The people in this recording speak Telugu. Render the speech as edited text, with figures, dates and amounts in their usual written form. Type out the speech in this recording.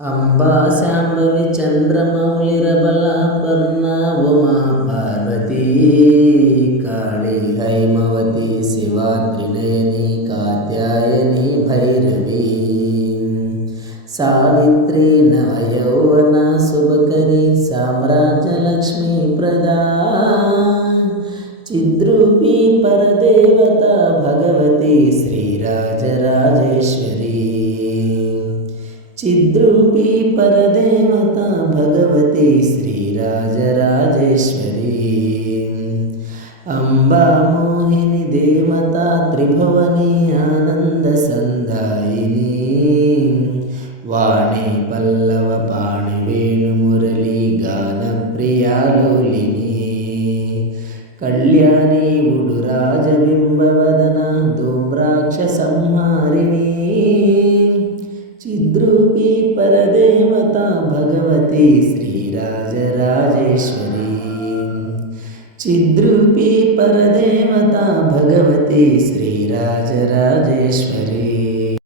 అంబా శాంభవి చంద్రమౌళిరబలాపర్ణ ఉమా పార్వతీ కాళీ హైమవతి శివా త్రినయని కాత్యాయని భైరవి సావిత్రి నవయౌవన శుభకరి సామ్రాజ్యలక్ష్మీ ప్రదా చిద్రూపీ పరదేవత భగవతి శ్రీరాజరాజేశ్వరి చిద్రూపీ పరదేవత భగవతి శ్రీరాజరాజేశ్వరి అంబా మోహిని దేవత త్రిభువని ఆనంద సందాయిని వాణి పల్లవ పాణి వేణు మురళి గాన ప్రియాలోలిని కళ్యాణి ఉడు రాజబింబవదన ధూమ్రాక్ష సంహారిణి చిద్రూపీ పరదేవత భగవతి శ్రీరాజరాజేశ్వరి చిద్రూపీ పరదేవత భగవతి శ్రీరాజరాజేశ్వరి